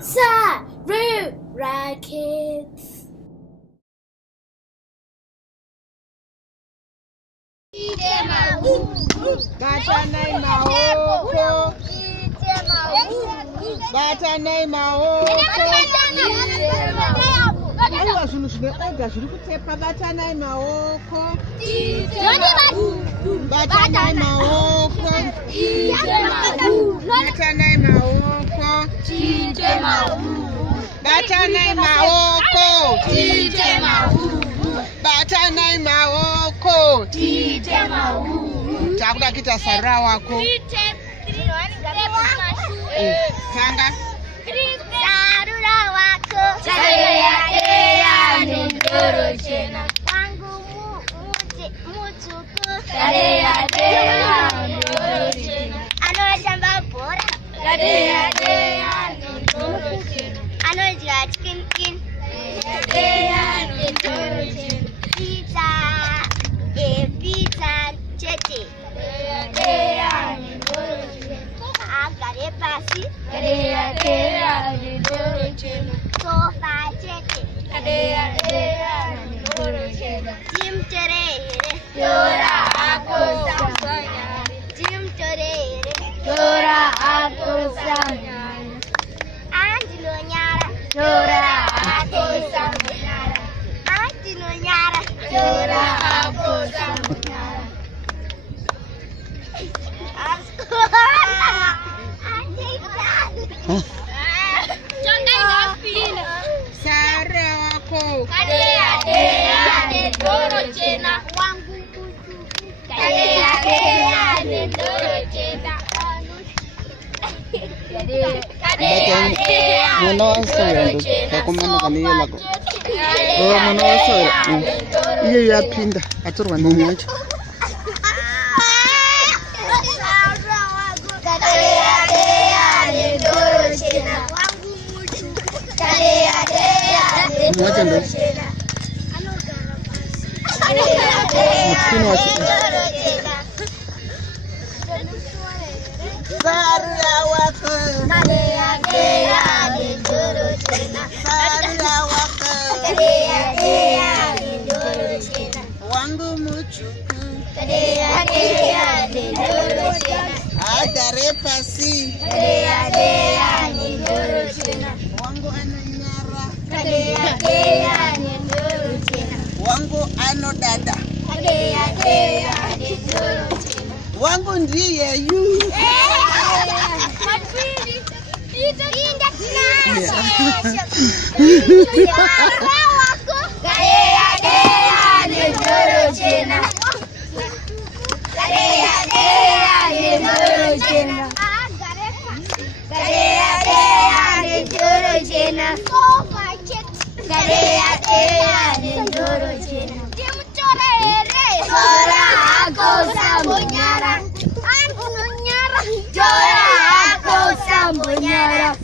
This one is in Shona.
Saru Rackets. Batanai maoko. Batanai maoko. Aiwa zvinhu zvine oga zviri kutepa. Batanai maoko. Batanai maoko. Batanai maoko. Batanai maoko. Batanai maoko. Takuda kuita sarura wako. Tanga. Sarura wako. Tareya nendoro chena. Wangu mutuku. Tareya nendoro chena. Anojamba bora. Tareya nendoro chena. Anojga chicken. Tareya nendoro chena. Pizza chete. Tareya nendoro chena. Agare pasi. Tareya nendoro chena. Sofa chete. Tareya nendoro chena. Jim terere. Dora ako samanyana. Jim terere. Dora ako samanyana. Andino nyara. Dora ako samanyana. Andino nyara. Dora ako samanyana. Sarura wako. Tareya nendoro chena. Wangu mutuku. Tareya nendoro chena. Mwana wasawendo kakomana kaniye lako. Mwana wasawendo. Iye yapinda atorwa nini yacho. Mwacha ndo. Mutino wacho. Sarura wako. Sarura wako. Wangu muchuku. Agare pasi. Wangu ananyara. Wangu ano dada. Wangu ndiye yu. Sambonyara.